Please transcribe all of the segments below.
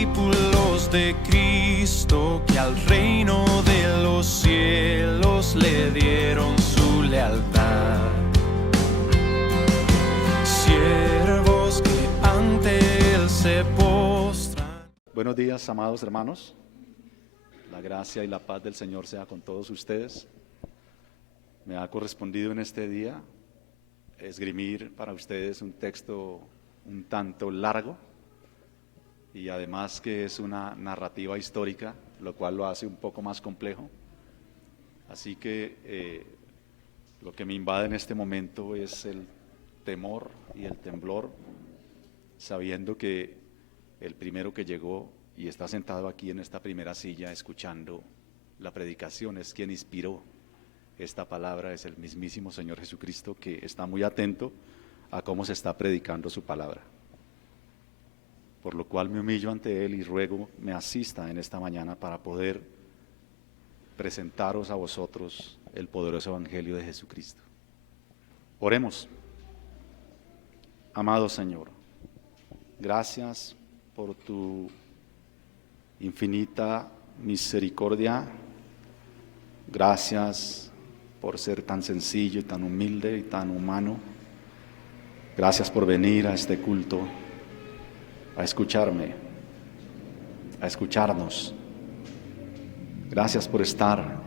discípulos de Cristo que al reino de los cielos le dieron su lealtad. Siervos que ante él se postran. Buenos días, amados hermanos. La gracia y la paz del Señor sea con todos ustedes. Me ha correspondido en este día esgrimir para ustedes un texto un tanto largo y además que es una narrativa histórica, lo cual lo hace un poco más complejo. Así que lo que me invade en este momento es el temor y el temblor, sabiendo que el primero que llegó y está sentado aquí en esta primera silla escuchando la predicación es quien inspiró esta palabra, es el mismísimo Señor Jesucristo, que está muy atento a cómo se está predicando su palabra. Por lo cual me humillo ante Él y ruego me asista en esta mañana para poder presentaros a vosotros el poderoso Evangelio de Jesucristo. Oremos. Amado Señor, gracias por tu infinita misericordia. Gracias por ser tan sencillo, tan humilde y tan humano. Gracias por venir a este culto, a escucharme, a escucharnos. Gracias por estar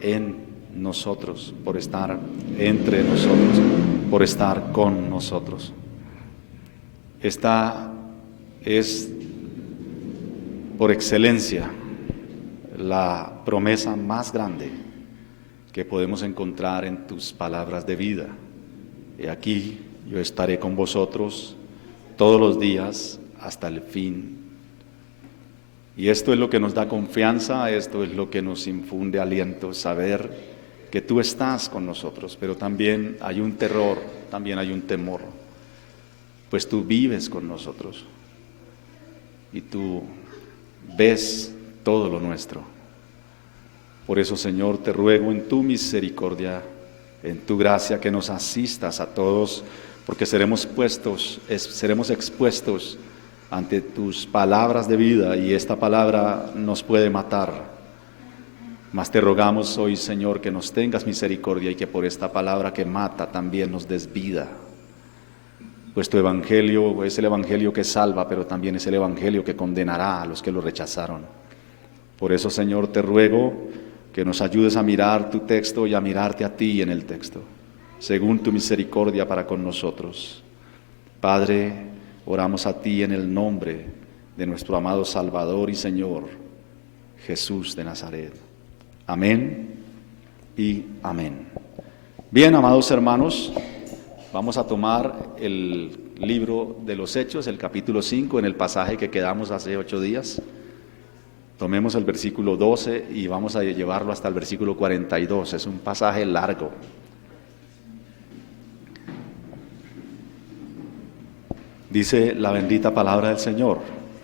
en nosotros, por estar entre nosotros, por estar con nosotros. Esta es, por excelencia, la promesa más grande que podemos encontrar en tus palabras de vida. He aquí, yo estaré con vosotros todos los días hasta el fin. Y esto es lo que nos da confianza, esto es lo que nos infunde aliento, saber que tú estás con nosotros, pero también hay un terror, también hay un temor, pues tú vives con nosotros y tú ves todo lo nuestro. Por eso, Señor, te ruego en tu misericordia, en tu gracia, que nos asistas a todos, porque seremos expuestos ante tus palabras de vida y esta palabra nos puede matar. Mas te rogamos hoy, Señor, que nos tengas misericordia y que por esta palabra que mata también nos des vida. Pues tu evangelio es el evangelio que salva, pero también es el evangelio que condenará a los que lo rechazaron. Por eso, Señor, te ruego que nos ayudes a mirar tu texto y a mirarte a ti en el texto, según tu misericordia para con nosotros. Padre, oramos a ti en el nombre de nuestro amado Salvador y Señor, Jesús de Nazaret. Amén y amén. Bien, amados hermanos, vamos a tomar el libro de los Hechos, el capítulo 5, en el pasaje que quedamos hace 8 días. Tomemos el versículo 12 y vamos a llevarlo hasta el versículo 42. Es un pasaje largo. Dice la bendita palabra del Señor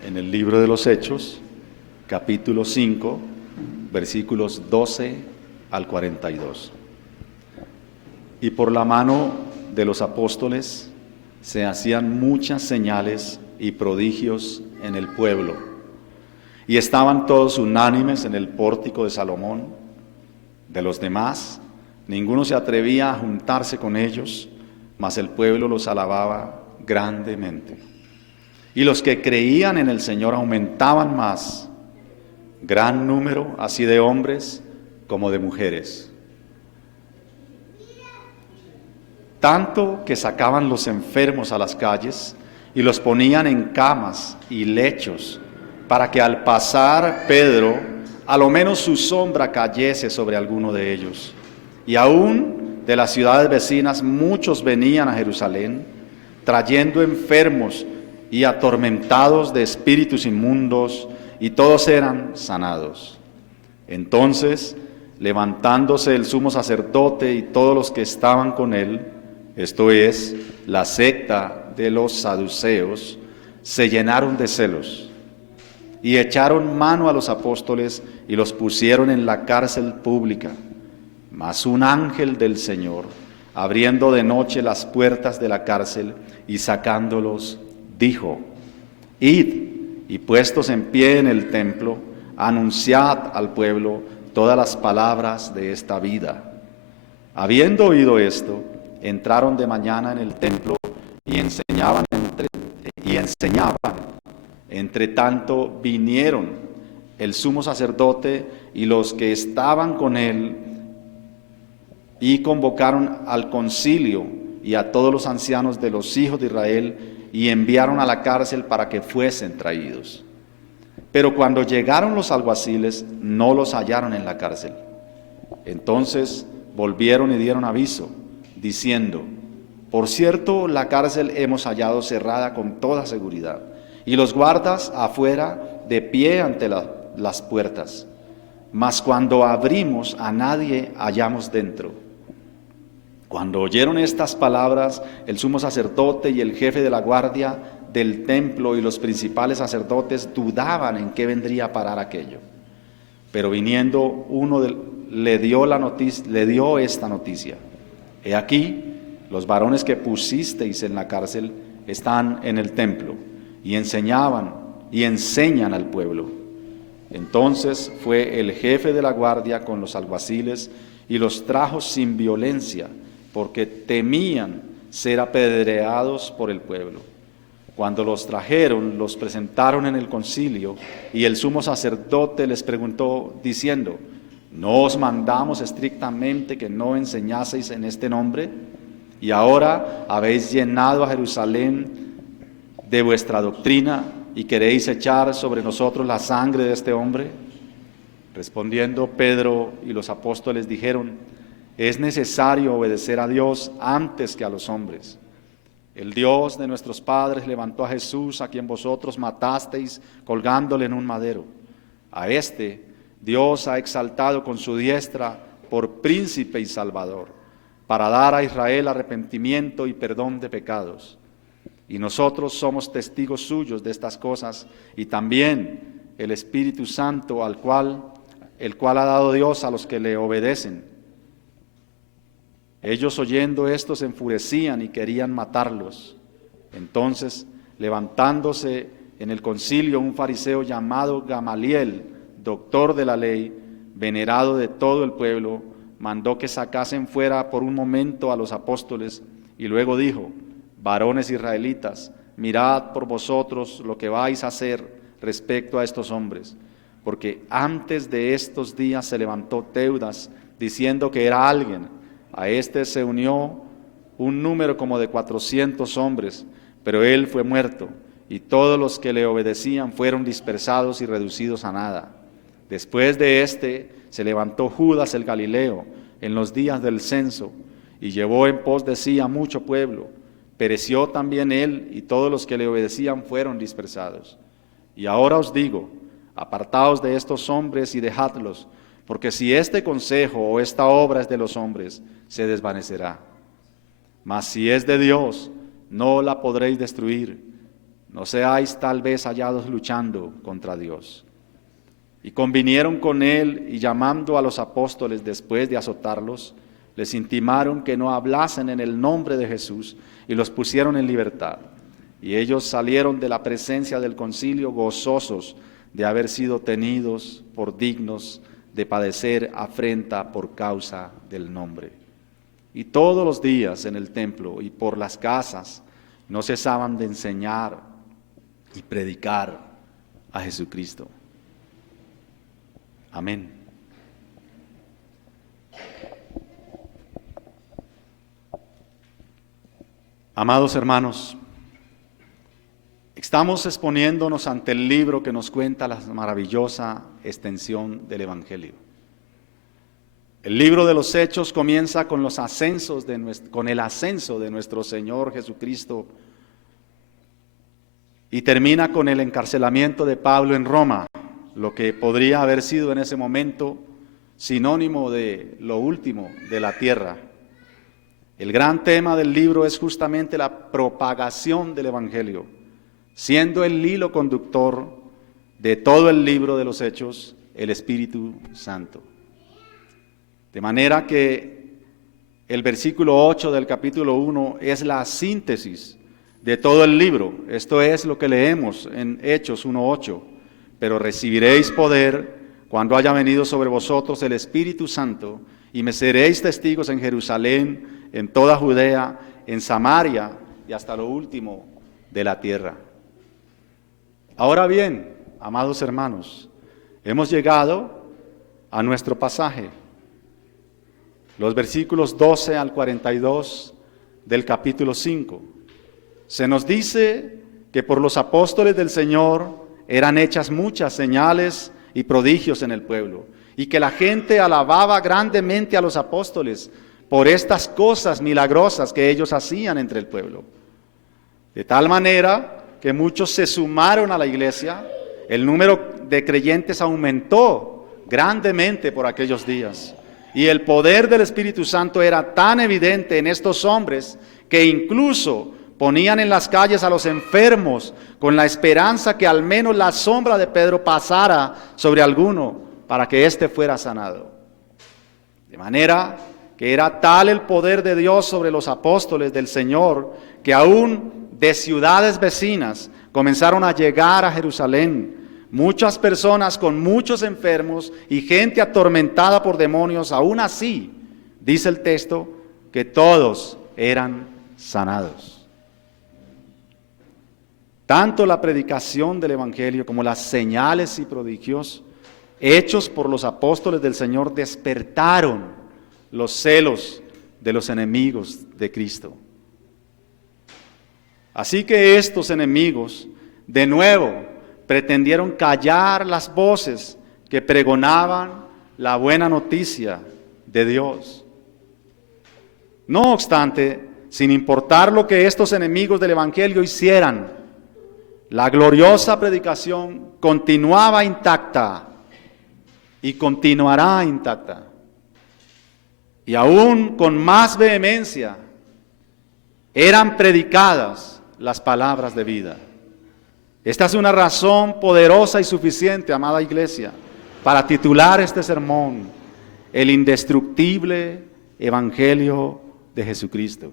en el libro de los Hechos, capítulo 5, versículos 12 al 42. Y por la mano de los apóstoles se hacían muchas señales y prodigios en el pueblo. Y estaban todos unánimes en el pórtico de Salomón. De los demás, ninguno se atrevía a juntarse con ellos, mas el pueblo los alababa grandemente. Y los que creían en el Señor aumentaban más, gran número, así de hombres como de mujeres. Tanto que sacaban los enfermos a las calles y los ponían en camas y lechos, para que al pasar Pedro, a lo menos su sombra cayese sobre alguno de ellos. Y aún de las ciudades vecinas muchos venían a Jerusalén, trayendo enfermos y atormentados de espíritus inmundos, y todos eran sanados. Entonces, levantándose el sumo sacerdote y todos los que estaban con él, esto es, la secta de los saduceos, se llenaron de celos y echaron mano a los apóstoles y los pusieron en la cárcel pública. Mas un ángel del Señor, abriendo de noche las puertas de la cárcel y sacándolos, dijo: Id Y puestos en pie en el templo, anunciad al pueblo todas las palabras de esta vida. Habiendo oído esto, entraron de mañana en el templo y enseñaban. Entre tanto vinieron el sumo sacerdote y los que estaban con él, y convocaron al concilio y a todos los ancianos de los hijos de Israel, y enviaron a la cárcel para que fuesen traídos. Pero cuando llegaron los alguaciles, no los hallaron en la cárcel. Entonces volvieron y dieron aviso, diciendo: por cierto, la cárcel hemos hallado cerrada con toda seguridad, y los guardas afuera de pie ante las puertas. Mas cuando abrimos, a nadie hallamos dentro. Cuando oyeron estas palabras, el sumo sacerdote y el jefe de la guardia del templo y los principales sacerdotes dudaban en qué vendría a parar aquello. Pero viniendo uno le dio esta noticia: he aquí, los varones que pusisteis en la cárcel están en el templo, y enseñan al pueblo. Entonces fue el jefe de la guardia con los alguaciles y los trajo sin violencia, porque temían ser apedreados por el pueblo. Cuando los trajeron, los presentaron en el concilio, y el sumo sacerdote les preguntó, diciendo: ¿no os mandamos estrictamente que no enseñaseis en este nombre? Y ahora habéis llenado a Jerusalén de vuestra doctrina, y queréis echar sobre nosotros la sangre de este hombre. Respondiendo Pedro y los apóstoles dijeron: es necesario obedecer a Dios antes que a los hombres. El Dios de nuestros padres levantó a Jesús, a quien vosotros matasteis colgándole en un madero. A este Dios ha exaltado con su diestra por príncipe y salvador, para dar a Israel arrepentimiento y perdón de pecados. Y nosotros somos testigos suyos de estas cosas, y también el Espíritu Santo, el cual ha dado Dios a los que le obedecen. Ellos, oyendo esto, se enfurecían y querían matarlos. Entonces, levantándose en el concilio un fariseo llamado Gamaliel, doctor de la ley, venerado de todo el pueblo, mandó que sacasen fuera por un momento a los apóstoles, y luego dijo: varones israelitas, mirad por vosotros lo que vais a hacer respecto a estos hombres, porque antes de estos días se levantó Teudas, diciendo que era alguien. A este se unió un número como de 400 hombres, pero él fue muerto, y todos los que le obedecían fueron dispersados y reducidos a nada. Después de este se levantó Judas el Galileo en los días del censo, y llevó en pos de sí a mucho pueblo. Pereció también él, y todos los que le obedecían fueron dispersados. Y ahora os digo: apartaos de estos hombres y dejadlos, porque si este consejo o esta obra es de los hombres, se desvanecerá. Mas si es de Dios, no la podréis destruir. No seáis tal vez hallados luchando contra Dios. Y convinieron con él, y llamando a los apóstoles después de azotarlos, les intimaron que no hablasen en el nombre de Jesús, y los pusieron en libertad. Y ellos salieron de la presencia del concilio gozosos de haber sido tenidos por dignos de padecer afrenta por causa del nombre. Y todos los días en el templo y por las casas no cesaban de enseñar y predicar a Jesucristo. Amén. Amados hermanos, estamos exponiéndonos ante el libro que nos cuenta la maravillosa extensión del Evangelio. El libro de los Hechos comienza con el ascenso de nuestro Señor Jesucristo, y termina con el encarcelamiento de Pablo en Roma, lo que podría haber sido en ese momento sinónimo de lo último de la tierra. El gran tema del libro es justamente la propagación del Evangelio, siendo el hilo conductor de todo el libro de los Hechos el Espíritu Santo. De manera que el versículo 8 del capítulo 1 es la síntesis de todo el libro. Esto es lo que leemos en Hechos 1:8. Pero recibiréis poder cuando haya venido sobre vosotros el Espíritu Santo, y me seréis testigos en Jerusalén, en toda Judea, en Samaria y hasta lo último de la tierra. Ahora bien, amados hermanos, hemos llegado a nuestro pasaje. Los versículos 12 al 42 del capítulo 5. Se nos dice que por los apóstoles del Señor eran hechas muchas señales y prodigios en el pueblo, y que la gente alababa grandemente a los apóstoles por estas cosas milagrosas que ellos hacían entre el pueblo. De tal manera que muchos se sumaron a la iglesia, el número de creyentes aumentó grandemente por aquellos días, y el poder del Espíritu Santo era tan evidente en estos hombres que incluso ponían en las calles a los enfermos con la esperanza que al menos la sombra de Pedro pasara sobre alguno para que éste fuera sanado. De manera que era tal el poder de Dios sobre los apóstoles del Señor que aún de ciudades vecinas comenzaron a llegar a Jerusalén muchas personas con muchos enfermos y gente atormentada por demonios. Aún así, dice el texto, que todos eran sanados. Tanto la predicación del Evangelio como las señales y prodigios hechos por los apóstoles del Señor despertaron los celos de los enemigos de Cristo. Así que estos enemigos, de nuevo, pretendieron callar las voces que pregonaban la buena noticia de Dios. No obstante, sin importar lo que estos enemigos del Evangelio hicieran, la gloriosa predicación continuaba intacta y continuará intacta. Y aún con más vehemencia eran predicadas las palabras de vida. Esta es una razón poderosa y suficiente, amada iglesia, para titular este sermón: el indestructible Evangelio de Jesucristo.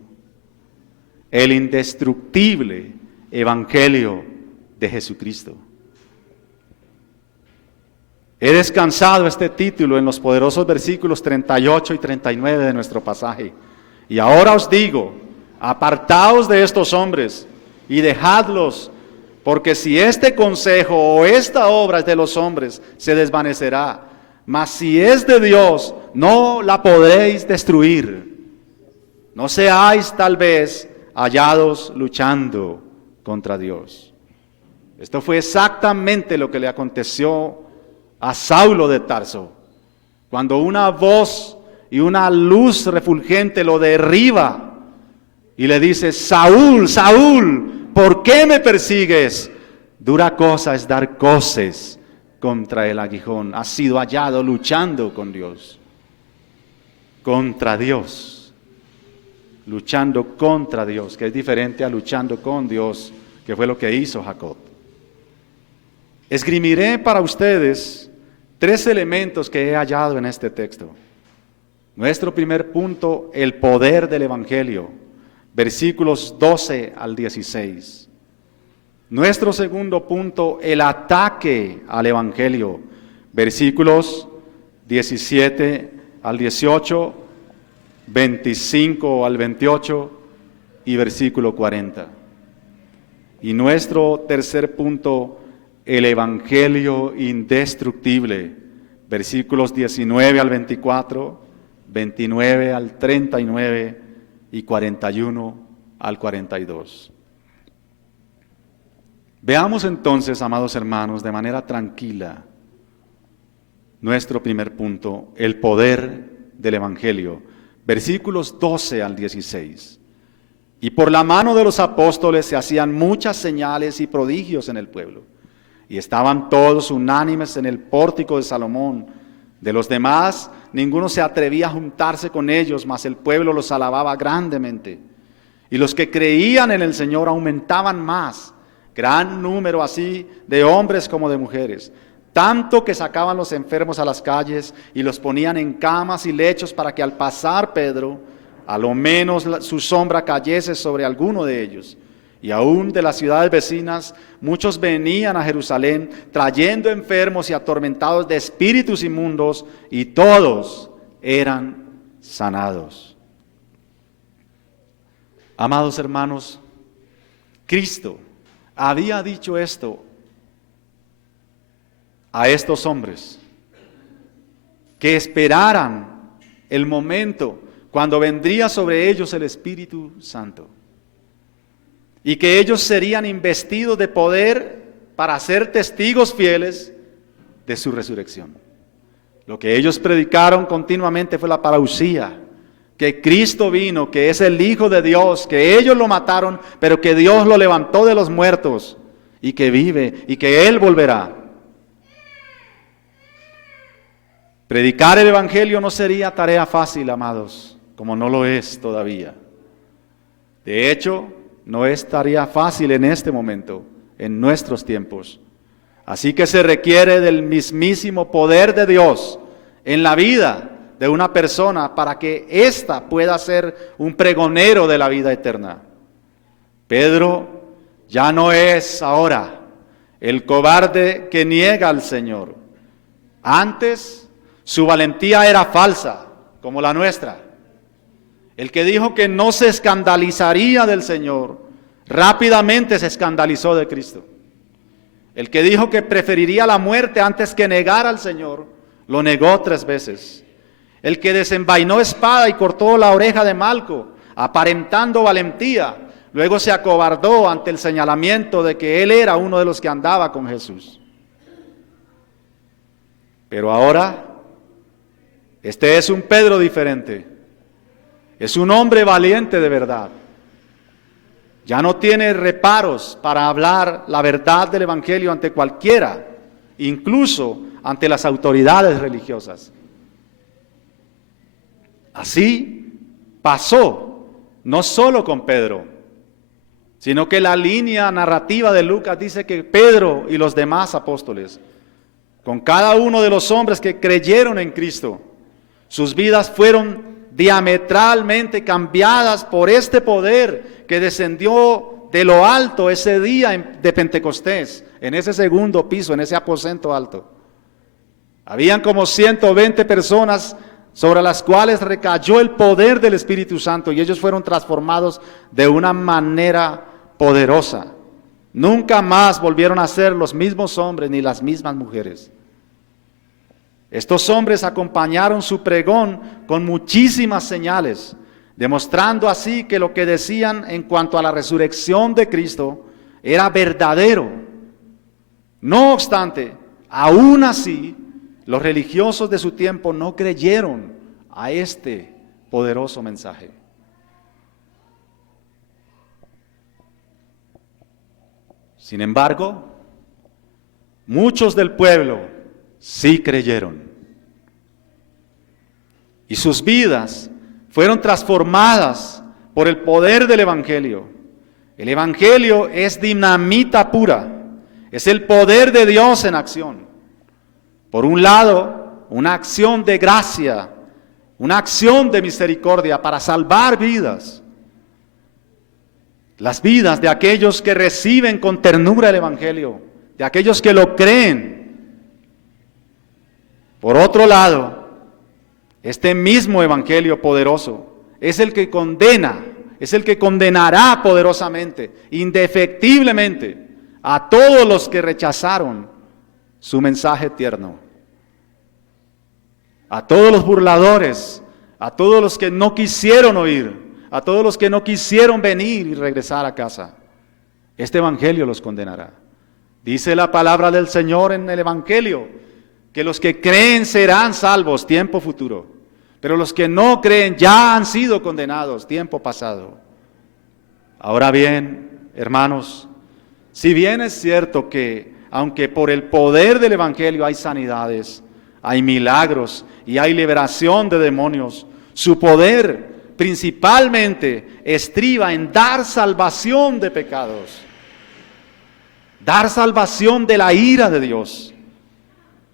El indestructible Evangelio de Jesucristo. He descansado este título en los poderosos versículos 38 y 39 de nuestro pasaje. Y ahora os digo, apartaos de estos hombres y dejadlos, porque si este consejo o esta obra es de los hombres, se desvanecerá. Mas si es de Dios, no la podréis destruir. No seáis tal vez hallados luchando contra Dios. Esto fue exactamente lo que le aconteció a Saulo de Tarso, cuando una voz y una luz refulgente lo derriba y le dice: Saúl, Saúl, ¿por qué me persigues? Dura cosa es dar coces contra el aguijón. Ha sido hallado luchando con Dios, contra Dios, luchando contra Dios, que es diferente a luchando con Dios, que fue lo que hizo Jacob. Esgrimiré para ustedes 3 elementos que he hallado en este texto. Nuestro primer punto, el poder del Evangelio, versículos 12 al 16. Nuestro segundo punto, el ataque al Evangelio, versículos 17 al 18, 25 al 28 y versículo 40. Y nuestro tercer punto, el Evangelio indestructible, versículos 19 al 24, 29 al 39 y 41 al 42. Veamos entonces, amados hermanos, de manera tranquila, nuestro primer punto, el poder del Evangelio, versículos 12 al 16. Y por la mano de los apóstoles se hacían muchas señales y prodigios en el pueblo. Y estaban todos unánimes en el pórtico de Salomón. De los demás, ninguno se atrevía a juntarse con ellos, mas el pueblo los alababa grandemente. Y los que creían en el Señor aumentaban más, gran número así de hombres como de mujeres, tanto que sacaban los enfermos a las calles y los ponían en camas y lechos para que al pasar Pedro, a lo menos su sombra cayese sobre alguno de ellos. Y aún de las ciudades vecinas, muchos venían a Jerusalén trayendo enfermos y atormentados de espíritus inmundos, y todos eran sanados. Amados hermanos, Cristo había dicho esto a estos hombres, que esperaran el momento cuando vendría sobre ellos el Espíritu Santo, y que ellos serían investidos de poder para ser testigos fieles de su resurrección. Lo que ellos predicaron continuamente fue la parousia, que Cristo vino, que es el Hijo de Dios, que ellos lo mataron, pero que Dios lo levantó de los muertos, y que vive, y que Él volverá. Predicar el Evangelio no sería tarea fácil, amados, como no lo es todavía. De hecho, no es tarea fácil en este momento, en nuestros tiempos. Así que se requiere del mismísimo poder de Dios en la vida de una persona para que ésta pueda ser un pregonero de la vida eterna. Pedro ya no es ahora el cobarde que niega al Señor. Antes, su valentía era falsa, como la nuestra. El que dijo que no se escandalizaría del Señor, rápidamente se escandalizó de Cristo. El que dijo que preferiría la muerte antes que negar al Señor, lo negó 3 veces. El que desenvainó espada y cortó la oreja de Malco, aparentando valentía, luego se acobardó ante el señalamiento de que él era uno de los que andaba con Jesús. Pero ahora, este es un Pedro diferente. Es un hombre valiente de verdad. Ya no tiene reparos para hablar la verdad del Evangelio ante cualquiera, incluso ante las autoridades religiosas. Así pasó, no solo con Pedro, sino que la línea narrativa de Lucas dice que Pedro y los demás apóstoles, con cada uno de los hombres que creyeron en Cristo, sus vidas fueron diametralmente cambiadas por este poder que descendió de lo alto ese día de Pentecostés, en ese segundo piso, en ese aposento alto. Habían como 120 personas sobre las cuales recayó el poder del Espíritu Santo, y ellos fueron transformados de una manera poderosa. Nunca más volvieron a ser los mismos hombres ni las mismas mujeres. Estos hombres acompañaron su pregón con muchísimas señales, demostrando así que lo que decían en cuanto a la resurrección de Cristo era verdadero. No obstante, aún así, los religiosos de su tiempo no creyeron a este poderoso mensaje. Sin embargo, muchos del pueblo sí creyeron. Y sus vidas fueron transformadas por el poder del Evangelio. El Evangelio es dinamita pura, es el poder de Dios en acción. Por un lado, una acción de gracia, una acción de misericordia para salvar vidas. Las vidas de aquellos que reciben con ternura el Evangelio, de aquellos que lo creen. Por otro lado, este mismo Evangelio poderoso es el que condena, es el que condenará poderosamente, indefectiblemente, a todos los que rechazaron su mensaje tierno. A todos los burladores, a todos los que no quisieron oír, a todos los que no quisieron venir y regresar a casa. Este Evangelio los condenará. Dice la palabra del Señor en el Evangelio, que los que creen serán salvos, tiempo futuro. Pero los que no creen ya han sido condenados, tiempo pasado. Ahora bien, hermanos, si bien es cierto que, aunque por el poder del Evangelio hay sanidades, hay milagros y hay liberación de demonios, su poder principalmente estriba en dar salvación de pecados, dar salvación de la ira de Dios.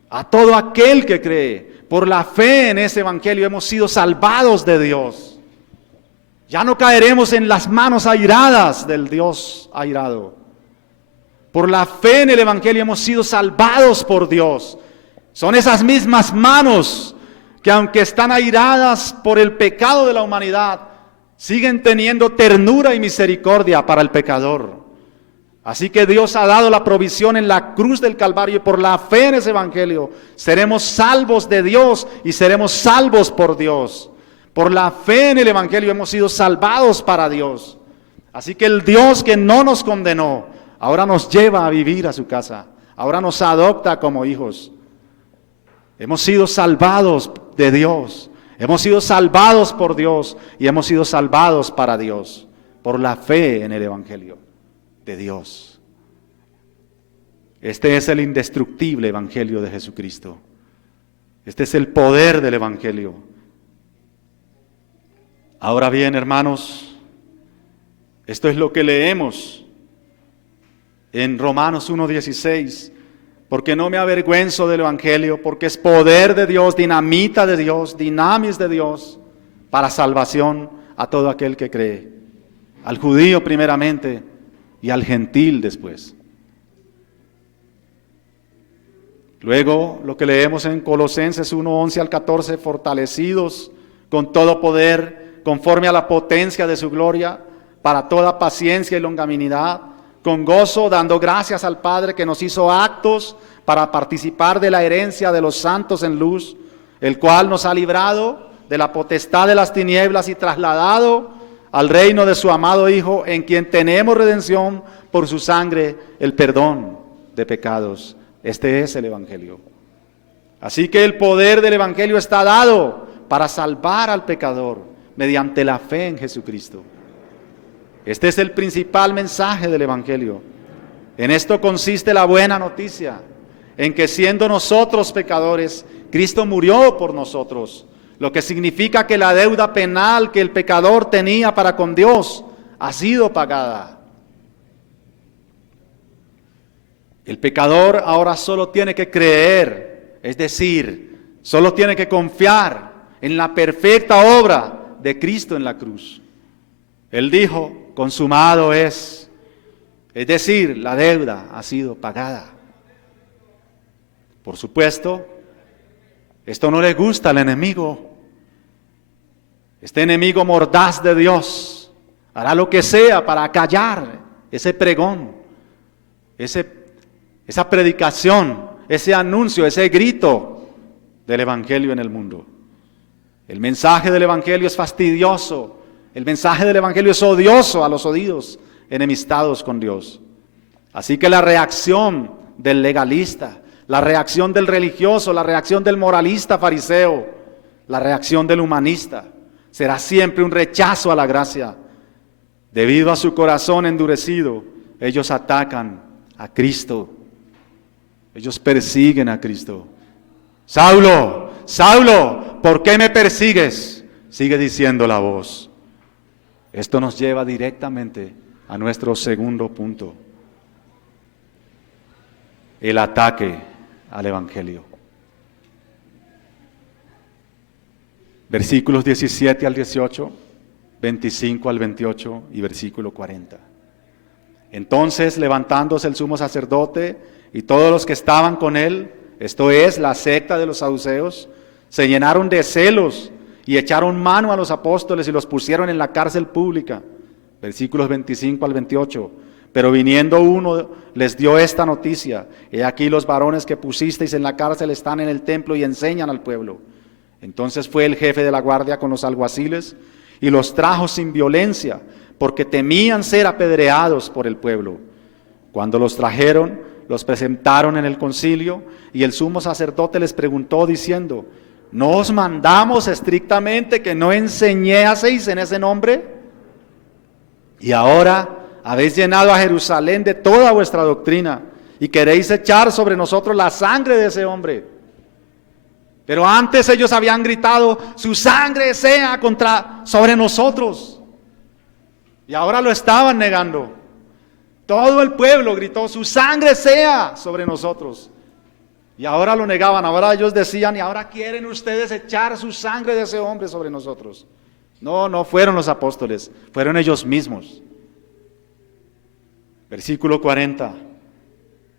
A todo aquel que cree, por la fe en ese Evangelio hemos sido salvados de Dios. Ya no caeremos en las manos airadas del Dios airado. Por la fe en el Evangelio hemos sido salvados por Dios. Son esas mismas manos que, aunque están airadas por el pecado de la humanidad, siguen teniendo ternura y misericordia para el pecador. Así que Dios ha dado la provisión en la cruz del Calvario, y por la fe en ese Evangelio seremos salvos de Dios y seremos salvos por Dios. Por la fe en el Evangelio hemos sido salvados para Dios. Así que el Dios que no nos condenó, ahora nos lleva a vivir a su casa. Ahora nos adopta como hijos. Hemos sido salvados de Dios. Hemos sido salvados por Dios y hemos sido salvados para Dios. Por la fe en el Evangelio de Dios. Este es el indestructible Evangelio de Jesucristo. Este es el poder del Evangelio. Ahora bien, hermanos, esto es lo que leemos en Romanos 1:16, porque no me avergüenzo del Evangelio, porque es poder de Dios, dinamita de Dios, dinamis de Dios, para salvación a todo aquel que cree, al judío primeramente y al gentil después. Luego, lo que leemos en Colosenses 1:11 al 14, fortalecidos con todo poder, conforme a la potencia de su gloria, para toda paciencia y longanimidad, con gozo, dando gracias al Padre que nos hizo aptos para participar de la herencia de los santos en luz, el cual nos ha librado de la potestad de las tinieblas y trasladado al reino de su amado Hijo, en quien tenemos redención por su sangre, el perdón de pecados. Este es el Evangelio. Así que el poder del Evangelio está dado para salvar al pecador mediante la fe en Jesucristo. Este es el principal mensaje del Evangelio. En esto consiste la buena noticia, en que siendo nosotros pecadores, Cristo murió por nosotros, lo que significa que la deuda penal que el pecador tenía para con Dios ha sido pagada. El pecador ahora solo tiene que creer, es decir, solo tiene que confiar en la perfecta obra de Cristo en la cruz. Él dijo, consumado es decir, la deuda ha sido pagada. Por supuesto, esto no le gusta al enemigo. Este enemigo mordaz de Dios hará lo que sea para acallar ese pregón, esa predicación, ese anuncio, ese grito del Evangelio en el mundo. El mensaje del Evangelio es fastidioso. El mensaje del Evangelio es odioso a los oídos, enemistados con Dios. Así que la reacción del legalista, la reacción del religioso, la reacción del moralista fariseo, la reacción del humanista, será siempre un rechazo a la gracia. Debido a su corazón endurecido, ellos atacan a Cristo. Ellos persiguen a Cristo. Saulo, Saulo, ¿por qué me persigues? Sigue diciendo la voz. Esto nos lleva directamente a nuestro segundo punto. El ataque al Evangelio. Versículos 17 al 18, 25 al 28 y versículo 40. Entonces, levantándose el sumo sacerdote y todos los que estaban con él, esto es, la secta de los saduceos, se llenaron de celos y echaron mano a los apóstoles y los pusieron en la cárcel pública. Versículos 25 al 28. Pero viniendo uno les dio esta noticia: he aquí los varones que pusisteis en la cárcel están en el templo y enseñan al pueblo. Entonces fue el jefe de la guardia con los alguaciles y los trajo sin violencia, porque temían ser apedreados por el pueblo. Cuando los trajeron, los presentaron en el concilio, y el sumo sacerdote les preguntó diciendo: ¿no os mandamos estrictamente que no enseñaseis en ese nombre? Y ahora habéis llenado a Jerusalén de toda vuestra doctrina, y queréis echar sobre nosotros la sangre de ese hombre. Pero antes ellos habían gritado: su sangre sea sobre nosotros. Y ahora lo estaban negando. Todo el pueblo gritó: su sangre sea sobre nosotros. Y ahora lo negaban. Ahora ellos decían: y ahora quieren ustedes echar su sangre de ese hombre sobre nosotros. No, no fueron los apóstoles, fueron ellos mismos. Versículo 40.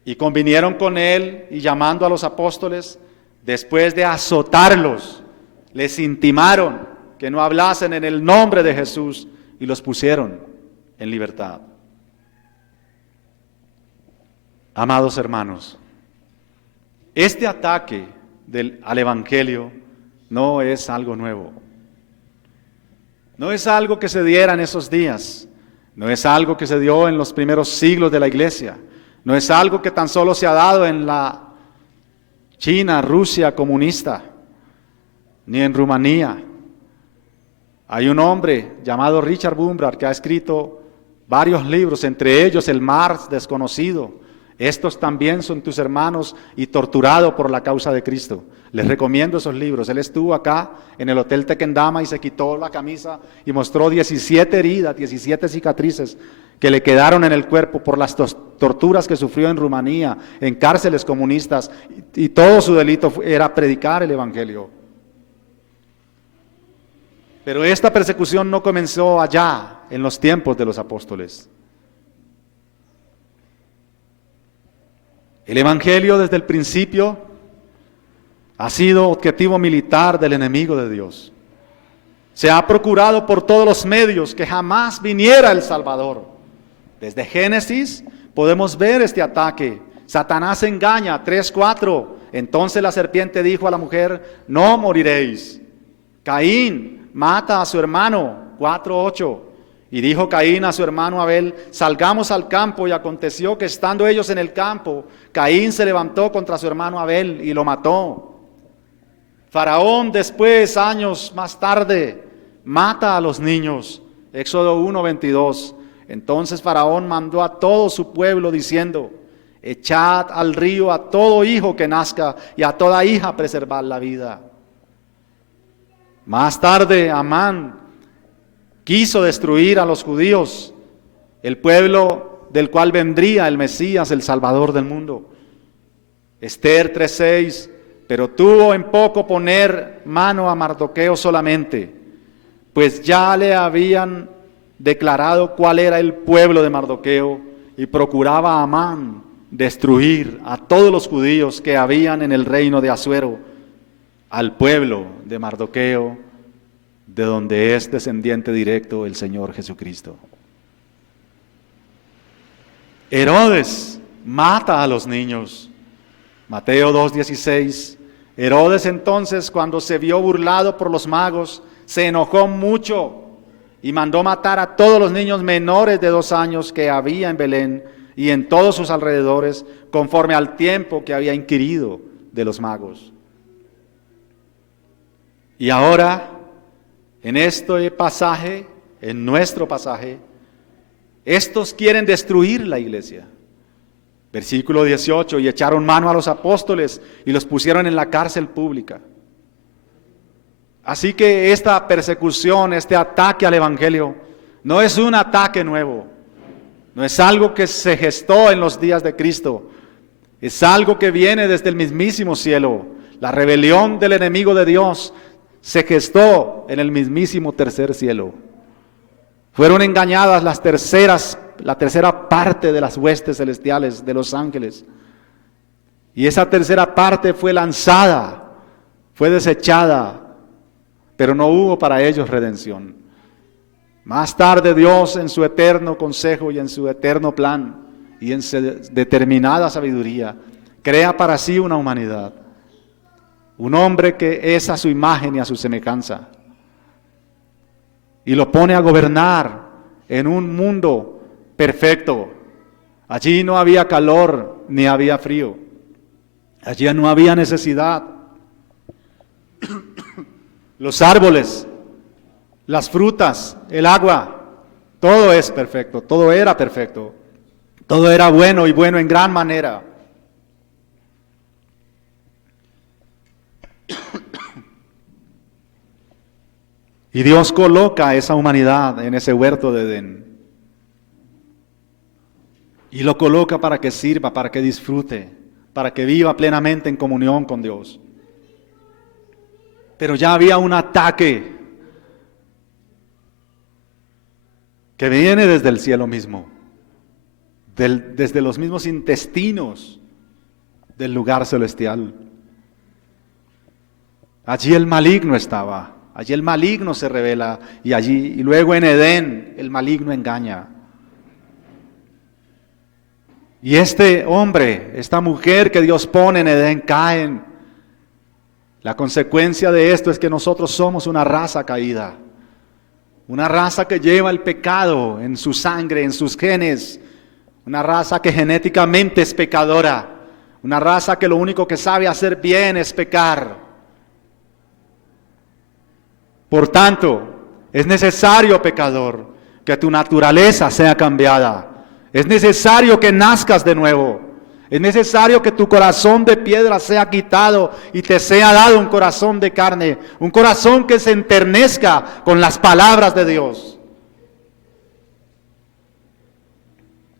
Y convinieron con él y llamando a los apóstoles, después de azotarlos, les intimaron que no hablasen en el nombre de Jesús y los pusieron en libertad. Amados hermanos, este ataque al Evangelio no es algo nuevo. No es algo que se diera en esos días. No es algo que se dio en los primeros siglos de la iglesia. No es algo que tan solo se ha dado en la China, Rusia comunista, ni en Rumanía. Hay un hombre llamado Richard Wurmbrand que ha escrito varios libros, entre ellos El mar desconocido. Estos también son tus hermanos y torturados por la causa de Cristo. Les recomiendo esos libros. Él estuvo acá en el Hotel Tequendama y se quitó la camisa y mostró 17 heridas, 17 cicatrices que le quedaron en el cuerpo por las torturas que sufrió en Rumanía, en cárceles comunistas, y todo su delito era predicar el Evangelio. Pero esta persecución no comenzó allá, en los tiempos de los apóstoles. El Evangelio desde el principio ha sido objetivo militar del enemigo de Dios. Se ha procurado por todos los medios que jamás viniera el Salvador. Desde Génesis podemos ver este ataque. Satanás engaña, 3:4. Entonces la serpiente dijo a la mujer, no moriréis. Caín mata a su hermano, 4:8. Y dijo Caín a su hermano Abel, salgamos al campo, y aconteció que estando ellos en el campo, Caín se levantó contra su hermano Abel y lo mató. Faraón después, años más tarde, mata a los niños, Éxodo 1:22. Entonces Faraón mandó a todo su pueblo diciendo, echad al río a todo hijo que nazca y a toda hija preservad la vida. Más tarde Amán quiso destruir a los judíos, el pueblo del cual vendría el Mesías, el Salvador del mundo. Esther 3:6, pero tuvo en poco poner mano a Mardoqueo solamente, pues ya le habían declarado cuál era el pueblo de Mardoqueo, y procuraba a Amán destruir a todos los judíos que habían en el reino de Asuero, al pueblo de Mardoqueo, de donde es descendiente directo el Señor Jesucristo. Herodes mata a los niños. Mateo 2:16. Herodes entonces, cuando se vio burlado por los magos, se enojó mucho y mandó matar a todos los niños menores de 2 años que había en Belén y en todos sus alrededores, conforme al tiempo que había inquirido de los magos. Y ahora, en este pasaje, en nuestro pasaje, estos quieren destruir la iglesia. Versículo 18, y echaron mano a los apóstoles y los pusieron en la cárcel pública. Así que esta persecución, este ataque al Evangelio, no es un ataque nuevo, no es algo que se gestó en los días de Cristo, es algo que viene desde el mismísimo cielo. La rebelión del enemigo de Dios se gestó en el mismísimo tercer cielo. Fueron engañadas la tercera parte de las huestes celestiales, de los ángeles. Y esa tercera parte fue lanzada, fue desechada, pero no hubo para ellos redención. Más tarde Dios, en su eterno consejo y en su eterno plan y en su determinada sabiduría, crea para sí una humanidad. Un hombre que es a su imagen y a su semejanza. Y lo pone a gobernar en un mundo perfecto. Allí no había calor ni había frío. Allí no había necesidad. Los árboles, las frutas, el agua, todo es perfecto, todo era perfecto. Todo era bueno y bueno en gran manera. Y Dios coloca a esa humanidad en ese huerto de Edén. Y lo coloca para que sirva, para que disfrute, para que viva plenamente en comunión con Dios. Pero ya había un ataque que viene desde el cielo mismo, desde los mismos intestinos del lugar celestial. Allí el maligno estaba, allí el maligno se revela, y luego en Edén el maligno engaña. Y este hombre, esta mujer que Dios pone en Edén, caen. La consecuencia de esto es que nosotros somos una raza caída, una raza que lleva el pecado en su sangre, en sus genes, una raza que genéticamente es pecadora, una raza que lo único que sabe hacer bien es pecar. Por tanto, es necesario, pecador, que tu naturaleza sea cambiada. Es necesario que nazcas de nuevo. Es necesario que tu corazón de piedra sea quitado y te sea dado un corazón de carne, un corazón que se enternezca con las palabras de Dios.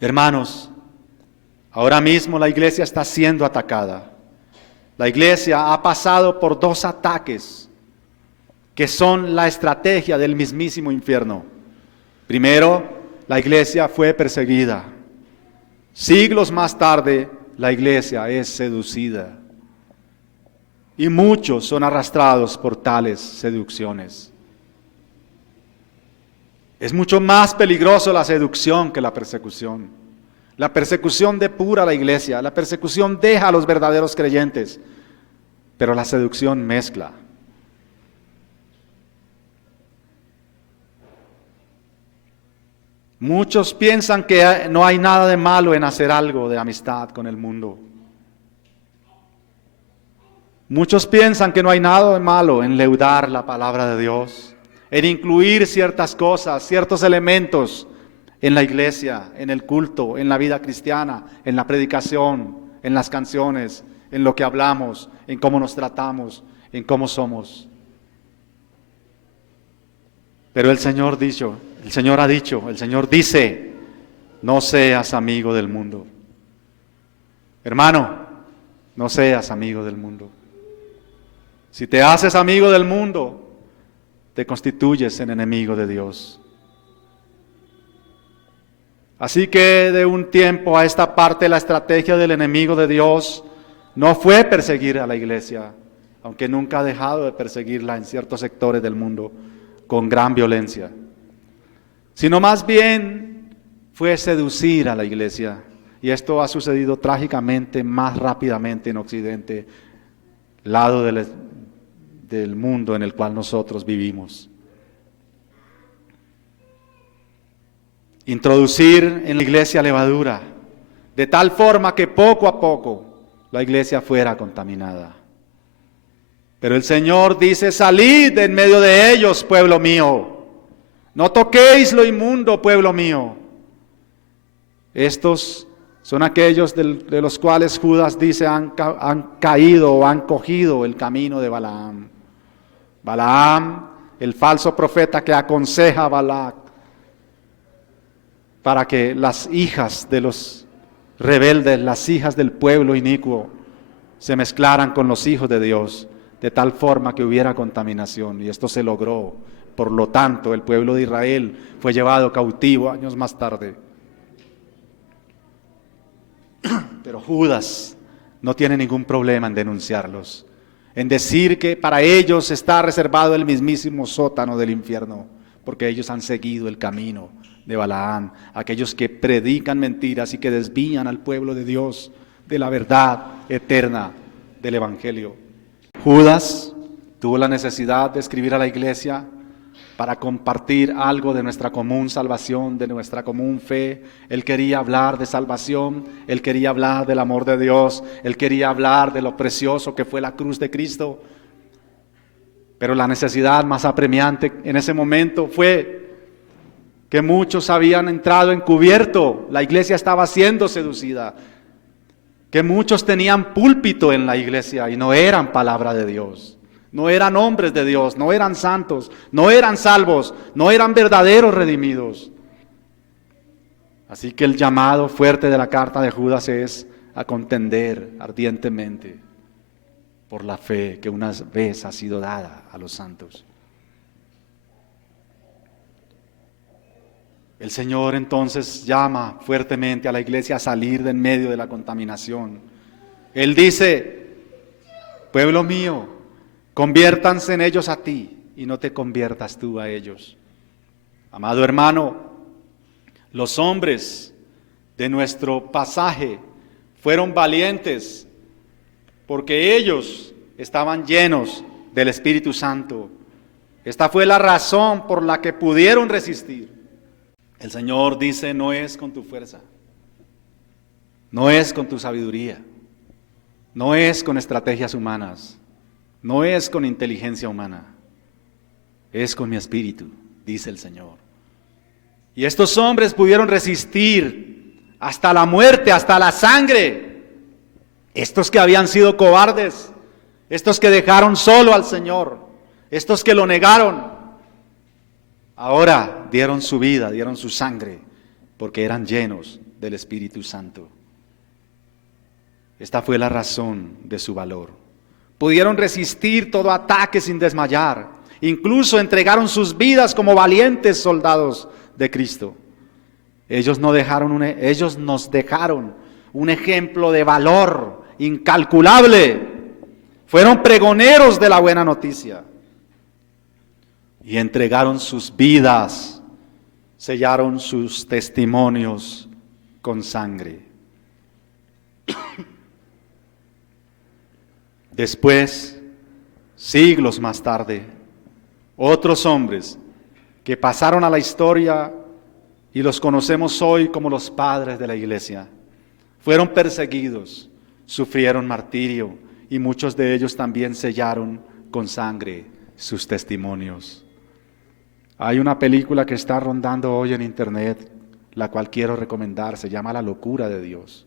Hermanos, ahora mismo la iglesia está siendo atacada. La iglesia ha pasado por 2 ataques que son la estrategia del mismísimo infierno. Primero, la iglesia fue perseguida. Siglos más tarde, la iglesia es seducida. Y muchos son arrastrados por tales seducciones. Es mucho más peligroso la seducción que la persecución. La persecución depura a la iglesia, la persecución deja a los verdaderos creyentes, pero la seducción mezcla. Muchos piensan que no hay nada de malo en hacer algo de amistad con el mundo. Muchos piensan que no hay nada de malo en leudar la palabra de Dios, en incluir ciertas cosas, ciertos elementos en la iglesia, en el culto, en la vida cristiana, en la predicación, en las canciones, en lo que hablamos, en cómo nos tratamos, en cómo somos. Pero el Señor dice, no seas amigo del mundo. Hermano, no seas amigo del mundo. Si te haces amigo del mundo, te constituyes en enemigo de Dios. Así que de un tiempo a esta parte, la estrategia del enemigo de Dios no fue perseguir a la iglesia, aunque nunca ha dejado de perseguirla en ciertos sectores del mundo con gran violencia, sino más bien fue seducir a la iglesia. Y esto ha sucedido trágicamente más rápidamente en Occidente, lado del mundo en el cual nosotros vivimos. Introducir en la iglesia levadura, de tal forma que poco a poco la iglesia fuera contaminada. Pero el Señor dice, salid de en medio de ellos, pueblo mío. No toquéis lo inmundo, pueblo mío. Estos son aquellos de los cuales Judas dice han caído o han cogido el camino de Balaam. Balaam, el falso profeta que aconseja a Balac para que las hijas de los rebeldes, las hijas del pueblo inicuo, se mezclaran con los hijos de Dios, de tal forma que hubiera contaminación, y esto se logró. Por lo tanto, el pueblo de Israel fue llevado cautivo años más tarde. Pero Judas no tiene ningún problema en denunciarlos, en decir que para ellos está reservado el mismísimo sótano del infierno, porque ellos han seguido el camino de Balaam, aquellos que predican mentiras y que desvían al pueblo de Dios de la verdad eterna del Evangelio. Judas tuvo la necesidad de escribir a la iglesia para compartir algo de nuestra común salvación, de nuestra común fe. Él quería hablar de salvación, él quería hablar del amor de Dios, él quería hablar de lo precioso que fue la cruz de Cristo. Pero la necesidad más apremiante en ese momento fue que muchos habían entrado encubierto, la iglesia estaba siendo seducida, que muchos tenían púlpito en la iglesia y no eran palabra de Dios, no eran hombres de Dios, no eran santos, no eran salvos, no eran verdaderos redimidos. Así que el llamado fuerte de la carta de Judas es a contender ardientemente por la fe que una vez ha sido dada a los santos. El Señor entonces llama fuertemente a la iglesia a salir de en medio de la contaminación. Él dice: pueblo mío, conviértanse en ellos a ti y no te conviertas tú a ellos. Amado hermano, los hombres de nuestro pasaje fueron valientes porque ellos estaban llenos del Espíritu Santo. Esta fue la razón por la que pudieron resistir. El Señor dice: no es con tu fuerza, no es con tu sabiduría, no es con estrategias humanas, no es con inteligencia humana, es con mi Espíritu, dice el Señor. Y estos hombres pudieron resistir hasta la muerte, hasta la sangre. Estos que habían sido cobardes, estos que dejaron solo al Señor, estos que lo negaron, ahora dieron su vida, dieron su sangre, porque eran llenos del Espíritu Santo. Esta fue la razón de su valor. Pudieron resistir todo ataque sin desmayar. Incluso entregaron sus vidas como valientes soldados de Cristo. Ellos nos dejaron un ejemplo de valor incalculable. Fueron pregoneros de la buena noticia. Y entregaron sus vidas, sellaron sus testimonios con sangre. Después, siglos más tarde, otros hombres que pasaron a la historia y los conocemos hoy como los padres de la iglesia, fueron perseguidos, sufrieron martirio y muchos de ellos también sellaron con sangre sus testimonios. Hay una película que está rondando hoy en internet, la cual quiero recomendar, se llama La locura de Dios.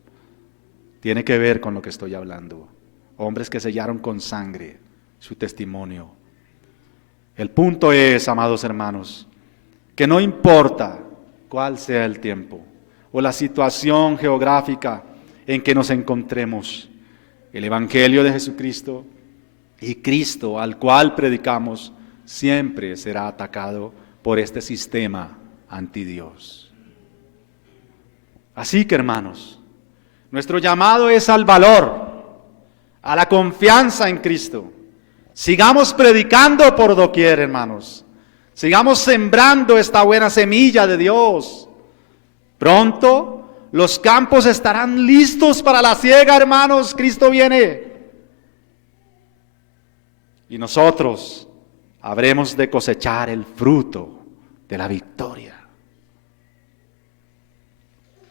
Tiene que ver con lo que estoy hablando. Hombres que sellaron con sangre su testimonio. El punto es, amados hermanos, que no importa cuál sea el tiempo o la situación geográfica en que nos encontremos, el Evangelio de Jesucristo y Cristo al cual predicamos siempre será atacado por este sistema antidios. Así que, hermanos, nuestro llamado es al valor, a la confianza en Cristo. Sigamos predicando por doquier, hermanos. Sigamos sembrando esta buena semilla de Dios. Pronto los campos estarán listos para la siega, hermanos. Cristo viene. Y nosotros habremos de cosechar el fruto de la victoria.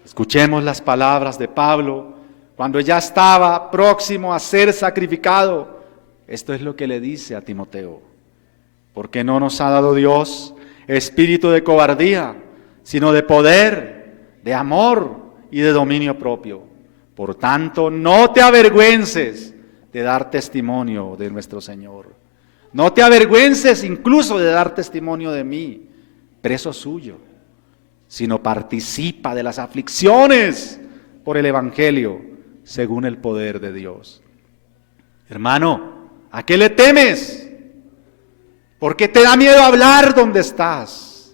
Escuchemos las palabras de Pablo cuando ya estaba próximo a ser sacrificado. Esto es lo que le dice a Timoteo: porque no nos ha dado Dios espíritu de cobardía, sino de poder, de amor y de dominio propio. Por tanto, no te avergüences de dar testimonio de nuestro Señor. No te avergüences incluso de dar testimonio de mí, preso suyo, sino participa de las aflicciones por el Evangelio, según el poder de Dios. Hermano, ¿a qué le temes? ¿Por qué te da miedo hablar donde estás?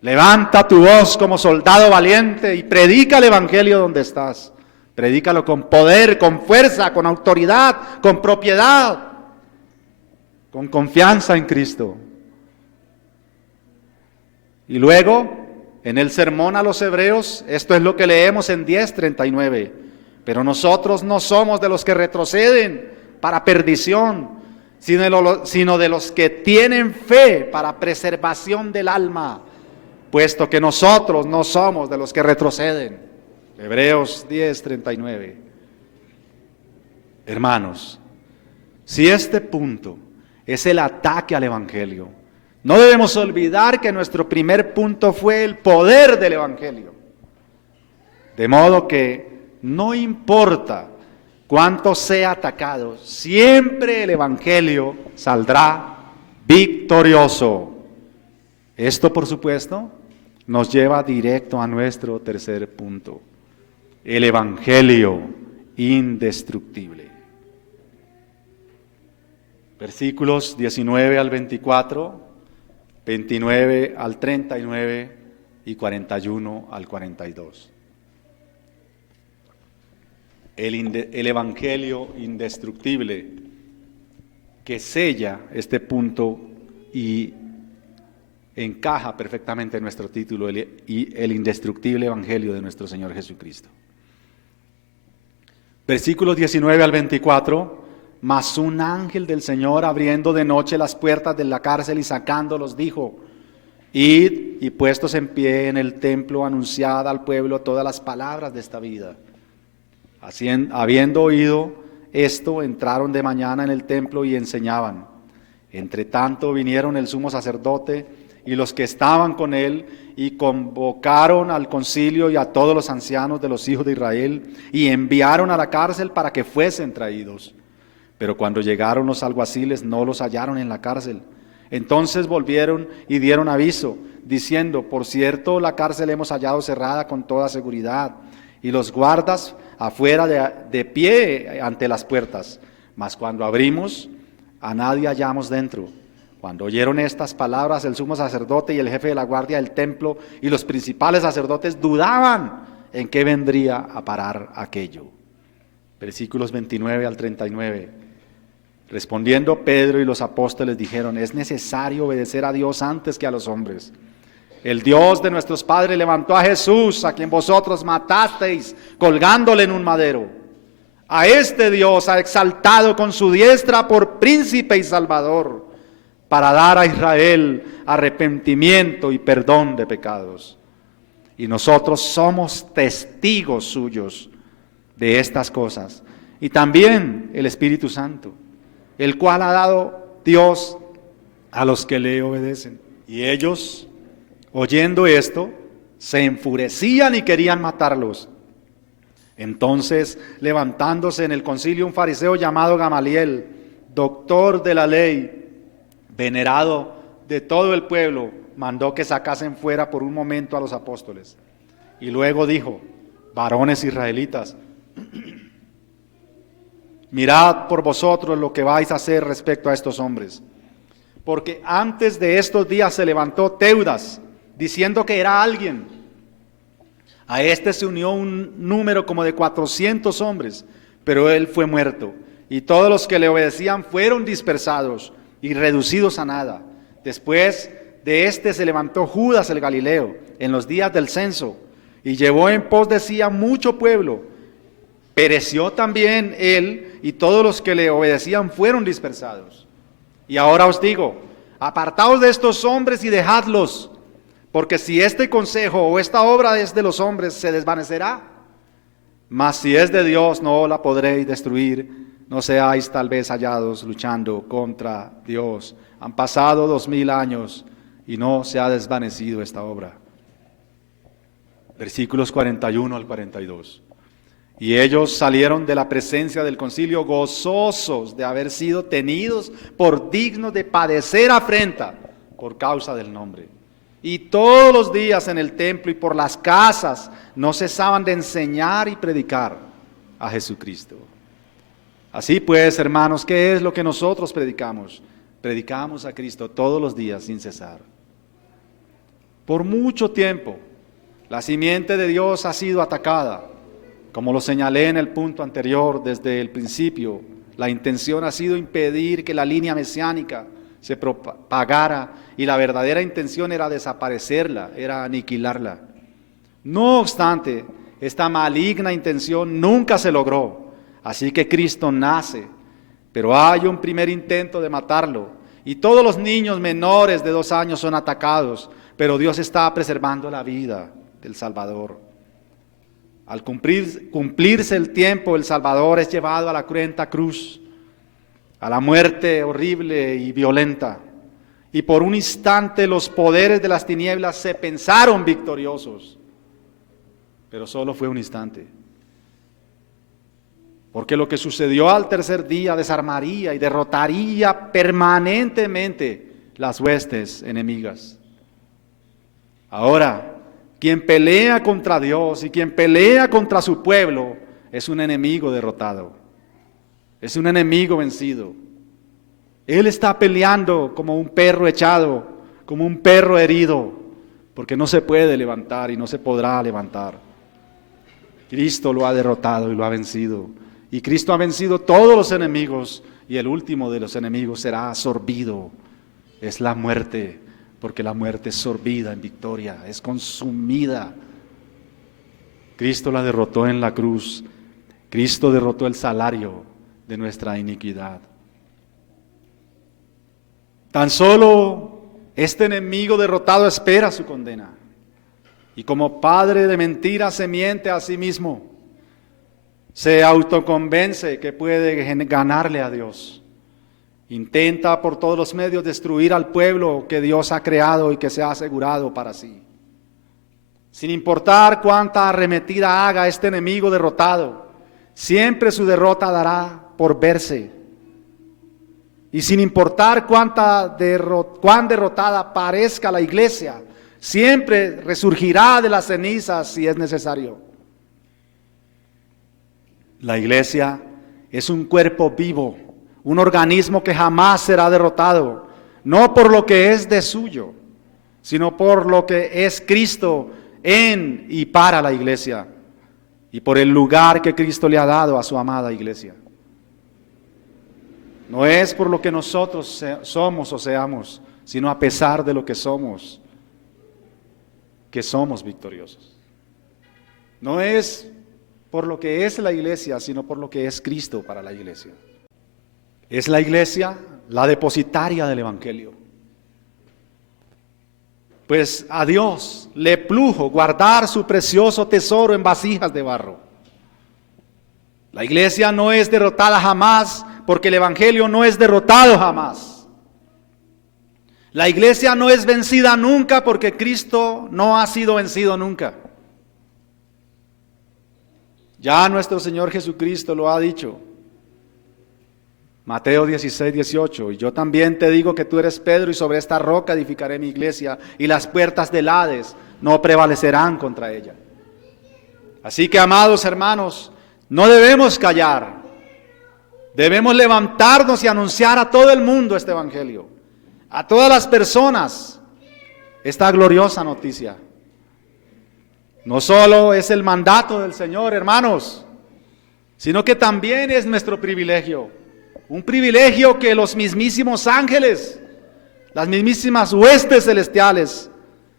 Levanta tu voz como soldado valiente y predica el Evangelio donde estás. Predícalo con poder, con fuerza, con autoridad, con propiedad, con confianza en Cristo. Y luego, en el sermón a los hebreos, esto es lo que leemos en 10:39. Pero nosotros no somos de los que retroceden para perdición, sino de los que tienen fe para preservación del alma, puesto que nosotros no somos de los que retroceden. Hebreos 10:39. Hermanos, si este punto es el ataque al Evangelio, no debemos olvidar que nuestro primer punto fue el poder del Evangelio. De modo que no importa cuánto sea atacado, siempre el Evangelio saldrá victorioso. Esto, por supuesto, nos lleva directo a nuestro tercer punto: el Evangelio indestructible. Versículos 19 al 24, 29 al 39 y 41 al 42. El Evangelio indestructible que sella este punto y encaja perfectamente en nuestro título, el indestructible Evangelio de nuestro Señor Jesucristo. Versículos 19 al 24, mas un ángel del Señor abriendo de noche las puertas de la cárcel y sacándolos dijo, id y puestos en pie en el templo anunciad al pueblo todas las palabras de esta vida. Habiendo oído esto, entraron de mañana en el templo y enseñaban. Entre tanto vinieron el sumo sacerdote y los que estaban con él y convocaron al concilio y a todos los ancianos de los hijos de Israel y enviaron a la cárcel para que fuesen traídos. Pero cuando llegaron los alguaciles no los hallaron en la cárcel. Entonces volvieron y dieron aviso, diciendo, por cierto, la cárcel hemos hallado cerrada con toda seguridad, y los guardas afuera de pie ante las puertas. Mas cuando abrimos, a nadie hallamos dentro. Cuando oyeron estas palabras, el sumo sacerdote y el jefe de la guardia del templo y los principales sacerdotes dudaban en qué vendría a parar aquello. Versículos 29 al 39. Respondiendo Pedro y los apóstoles dijeron, es necesario obedecer a Dios antes que a los hombres. El Dios de nuestros padres levantó a Jesús, a quien vosotros matasteis, colgándole en un madero. A este Dios ha exaltado con su diestra por príncipe y salvador, para dar a Israel arrepentimiento y perdón de pecados. Y nosotros somos testigos suyos de estas cosas. Y también el Espíritu Santo, el cual ha dado Dios a los que le obedecen. Y ellos, oyendo esto, se enfurecían y querían matarlos. Entonces, levantándose en el concilio un fariseo llamado Gamaliel, doctor de la ley, venerado de todo el pueblo, mandó que sacasen fuera por un momento a los apóstoles. Y luego dijo, varones israelitas, mirad por vosotros lo que vais a hacer respecto a estos hombres. Porque antes de estos días se levantó Teudas, diciendo que era alguien. A este se unió un número como de 400 hombres, pero él fue muerto. Y todos los que le obedecían fueron dispersados y reducidos a nada. Después de este se levantó Judas el Galileo en los días del censo y llevó en pos de sí a mucho pueblo. Pereció también él y todos los que le obedecían fueron dispersados. Y ahora os digo, apartaos de estos hombres y dejadlos, porque si este consejo o esta obra es de los hombres, se desvanecerá. Mas si es de Dios, no la podréis destruir. No seáis tal vez hallados luchando contra Dios. Han pasado 2000 años y no se ha desvanecido esta obra. Versículos 41 al 42. Y ellos salieron de la presencia del concilio gozosos de haber sido tenidos por dignos de padecer afrenta por causa del nombre. Y todos los días en el templo y por las casas no cesaban de enseñar y predicar a Jesucristo. Así pues, hermanos, ¿qué es lo que nosotros predicamos? Predicamos a Cristo todos los días sin cesar. Por mucho tiempo, la simiente de Dios ha sido atacada. Como lo señalé en el punto anterior, desde el principio, la intención ha sido impedir que la línea mesiánica se propagara y la verdadera intención era desaparecerla, era aniquilarla. No obstante, esta maligna intención nunca se logró. Así que Cristo nace, pero hay un primer intento de matarlo. Y todos los niños menores de 2 años son atacados, pero Dios está preservando la vida del Salvador. Al cumplirse el tiempo, el Salvador es llevado a la cruenta cruz, a la muerte horrible y violenta. Y por un instante los poderes de las tinieblas se pensaron victoriosos, pero solo fue un instante. Porque lo que sucedió al tercer día desarmaría y derrotaría permanentemente las huestes enemigas. Ahora, quien pelea contra Dios y quien pelea contra su pueblo es un enemigo derrotado, es un enemigo vencido. Él está peleando como un perro echado como un perro herido, porque no se puede levantar y no se podrá levantar. Cristo lo ha derrotado y lo ha vencido. Y Cristo ha vencido todos los enemigos, y el último de los enemigos será absorbido. Es la muerte, porque la muerte es sorbida en victoria, es consumida. Cristo la derrotó en la cruz. Cristo derrotó el salario de nuestra iniquidad. Tan solo este enemigo derrotado espera su condena. Y como padre de mentira se miente a sí mismo. Se autoconvence que puede ganarle a Dios. Intenta por todos los medios destruir al pueblo que Dios ha creado y que se ha asegurado para sí. Sin importar cuánta arremetida haga este enemigo derrotado, siempre su derrota dará por verse. Y sin importar cuán derrotada parezca la iglesia, siempre resurgirá de las cenizas si es necesario. La iglesia es un cuerpo vivo, un organismo que jamás será derrotado, no por lo que es de suyo, sino por lo que es Cristo en y para la iglesia, y por el lugar que Cristo le ha dado a su amada iglesia. No es por lo que nosotros somos o seamos, sino a pesar de lo que somos victoriosos. No es por lo que es la iglesia, sino por lo que es Cristo para la iglesia. Es la iglesia la depositaria del evangelio. Pues a Dios le plujo guardar su precioso tesoro en vasijas de barro. La iglesia no es derrotada jamás, porque el evangelio no es derrotado jamás. La iglesia no es vencida nunca, porque Cristo no ha sido vencido nunca. Ya nuestro Señor Jesucristo lo ha dicho. Mateo 16, 18, y yo también te digo que tú eres Pedro, y sobre esta roca edificaré mi iglesia, y las puertas del Hades no prevalecerán contra ella. Así que, amados hermanos, no debemos callar, debemos levantarnos y anunciar a todo el mundo este evangelio, a todas las personas, esta gloriosa noticia. No solo es el mandato del Señor, hermanos, sino que también es nuestro privilegio. Un privilegio que los mismísimos ángeles, las mismísimas huestes celestiales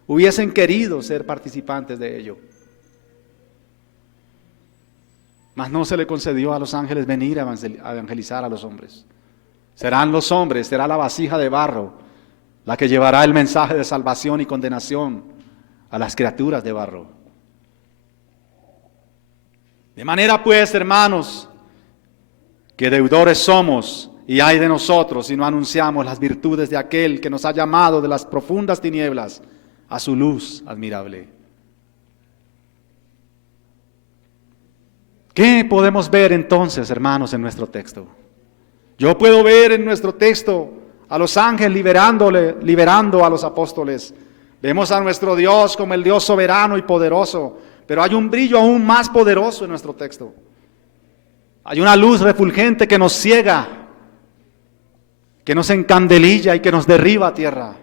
hubiesen querido ser participantes de ello. Mas no se le concedió a los ángeles venir a evangelizar a los hombres. Serán los hombres, será la vasija de barro la que llevará el mensaje de salvación y condenación a las criaturas de barro. De manera pues, hermanos, que deudores somos, y ay de nosotros si no anunciamos las virtudes de aquel que nos ha llamado de las profundas tinieblas a su luz admirable. ¿Qué podemos ver entonces, hermanos, en nuestro texto? Yo puedo ver en nuestro texto a los ángeles liberando a los apóstoles. Vemos a nuestro Dios como el Dios soberano y poderoso, pero hay un brillo aún más poderoso en nuestro texto. Hay una luz refulgente que nos ciega, que nos encandelilla y que nos derriba a tierra.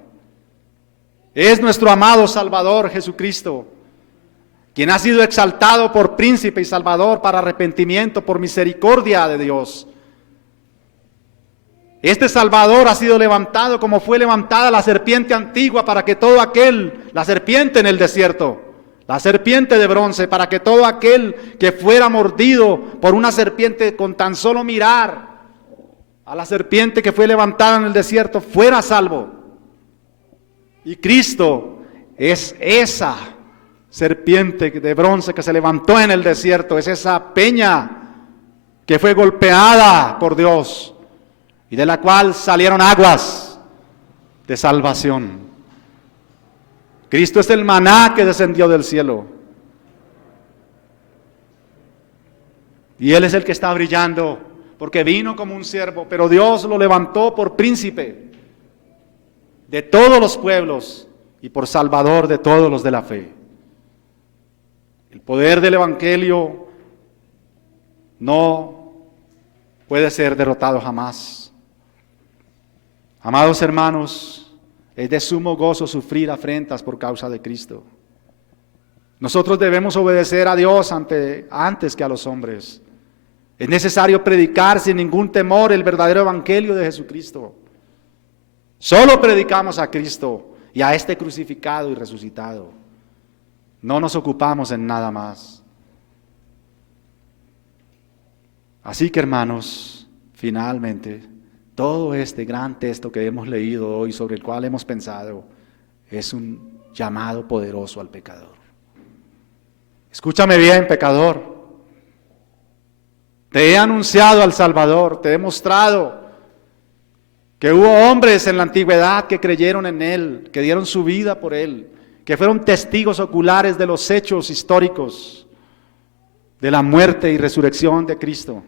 Es nuestro amado Salvador Jesucristo, quien ha sido exaltado por príncipe y salvador para arrepentimiento por misericordia de Dios. Este Salvador ha sido levantado como fue levantada la serpiente antigua para que todo aquel, la serpiente en el desierto, la serpiente de bronce, para que todo aquel que fuera mordido por una serpiente con tan solo mirar a la serpiente que fue levantada en el desierto fuera salvo. Y Cristo es esa serpiente de bronce que se levantó en el desierto, es esa peña que fue golpeada por Dios y de la cual salieron aguas de salvación. Cristo es el maná que descendió del cielo. Y Él es el que está brillando, porque vino como un siervo, pero Dios lo levantó por príncipe de todos los pueblos y por salvador de todos los de la fe. El poder del evangelio no puede ser derrotado jamás. Amados hermanos, Es de sumo gozo sufrir afrentas por causa de Cristo. Nosotros debemos obedecer a Dios antes que a los hombres. Es necesario predicar sin ningún temor el verdadero evangelio de Jesucristo. Solo predicamos a Cristo y a este crucificado y resucitado. No nos ocupamos en nada más. Así que, hermanos, finalmente, todo este gran texto que hemos leído hoy, sobre el cual hemos pensado, es un llamado poderoso al pecador. Escúchame bien, pecador. Te he anunciado al Salvador, te he mostrado que hubo hombres en la antigüedad que creyeron en Él, que dieron su vida por Él, que fueron testigos oculares de los hechos históricos, de la muerte y resurrección de Cristo.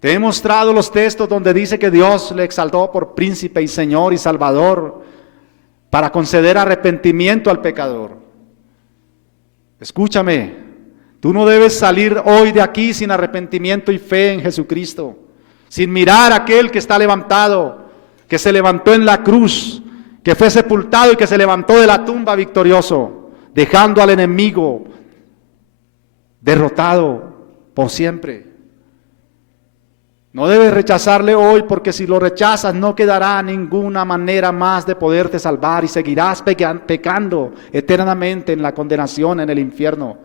Te he mostrado los textos donde dice que Dios le exaltó por príncipe y Señor y Salvador para conceder arrepentimiento al pecador. Escúchame, tú no debes salir hoy de aquí sin arrepentimiento y fe en Jesucristo, sin mirar a aquel que está levantado, que se levantó en la cruz, que fue sepultado y que se levantó de la tumba victorioso, dejando al enemigo derrotado por siempre. No debes rechazarle hoy, porque si lo rechazas no quedará ninguna manera más de poderte salvar y seguirás pecando eternamente en la condenación en el infierno.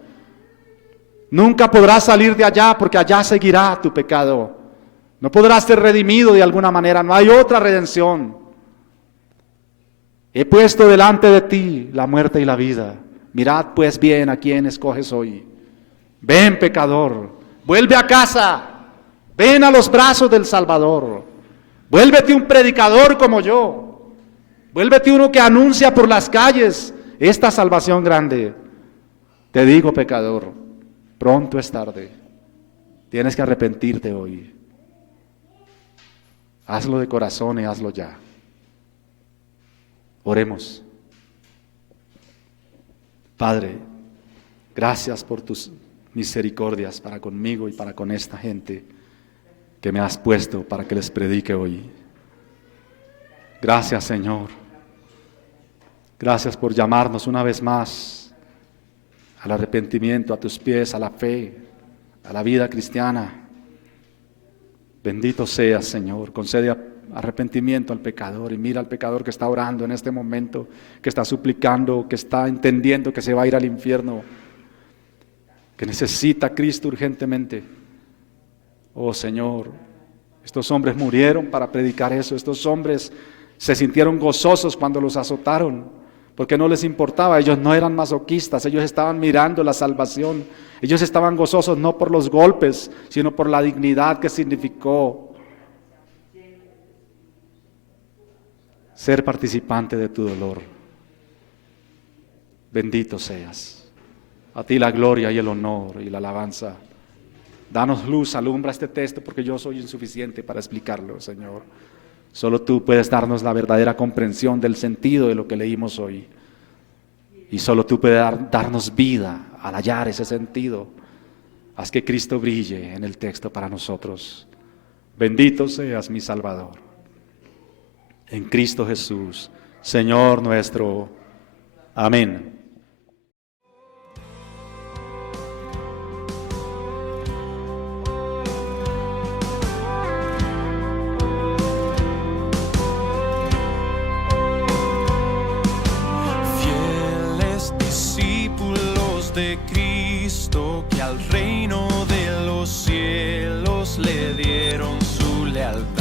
Nunca podrás salir de allá, porque allá seguirá tu pecado. No podrás ser redimido de alguna manera, no hay otra redención. He puesto delante de ti la muerte y la vida. Mirad pues bien a quién escoges hoy. Ven, pecador, vuelve a casa. Ven a los brazos del Salvador. Vuélvete un predicador como yo. Vuélvete uno que anuncia por las calles esta salvación grande. Te digo, pecador, pronto es tarde. Tienes que arrepentirte hoy. Hazlo de corazón y hazlo ya. Oremos. Padre, gracias por tus misericordias para conmigo y para con esta gente que me has puesto para que les predique hoy. Gracias, Señor. Gracias por llamarnos una vez más al arrepentimiento, a tus pies, a la fe, a la vida cristiana. Bendito seas, Señor. Concede arrepentimiento al pecador, y mira al pecador que está orando en este momento, que está suplicando, que está entendiendo que se va a ir al infierno, que necesita a Cristo urgentemente. Oh Señor, estos hombres murieron para predicar eso. Estos hombres se sintieron gozosos cuando los azotaron, porque no les importaba. Ellos no eran masoquistas, ellos estaban mirando la salvación. Ellos estaban gozosos no por los golpes, sino por la dignidad que significó ser participante de tu dolor. Bendito seas. A ti la gloria y el honor y la alabanza. Danos luz, alumbra este texto, porque yo soy insuficiente para explicarlo, Señor. Solo tú puedes darnos la verdadera comprensión del sentido de lo que leímos hoy. Y solo tú puedes darnos vida al hallar ese sentido. Haz que Cristo brille en el texto para nosotros. Bendito seas, mi Salvador. En Cristo Jesús, Señor nuestro. Amén. De Cristo, que al reino de los cielos le dieron su lealtad.